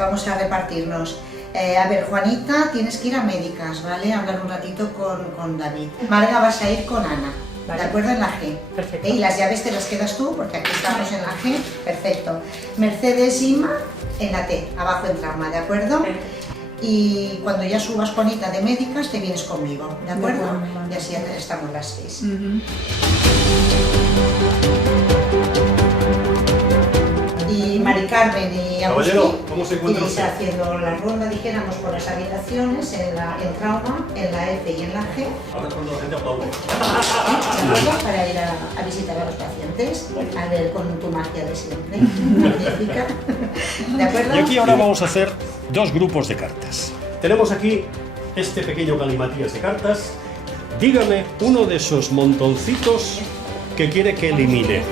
vamos a repartirnos. A ver, Juanita, tienes que ir a médicas, ¿vale? Hablar un ratito con David. Marga, vas a ir con Ana, Vale. ¿de acuerdo? En la G. Perfecto. Y las llaves te las quedas tú, porque aquí estamos en la G. Perfecto. Mercedes, Inma, en la T, abajo en trauma, ¿de acuerdo? Y cuando ya subas, Juanita, de médicas, te vienes conmigo, ¿de acuerdo? Vale. Y así ya estamos las 6. Y Mari Carmen y Agustín, Caballero, ¿cómo se encuentra iréis usted? haciendo la ronda, dijéramos, por las habitaciones, en trauma, en la F y en la G, Ahora es cuando la gente aplaude. ¿de acuerdo? Para ir a visitar a los pacientes, a ver con tu magia de siempre, magnífica, ¿de acuerdo? Y aquí ahora vamos a hacer dos grupos de cartas. Tenemos aquí este pequeño galimatías de cartas. Dígame uno de esos montoncitos que quiere que elimine.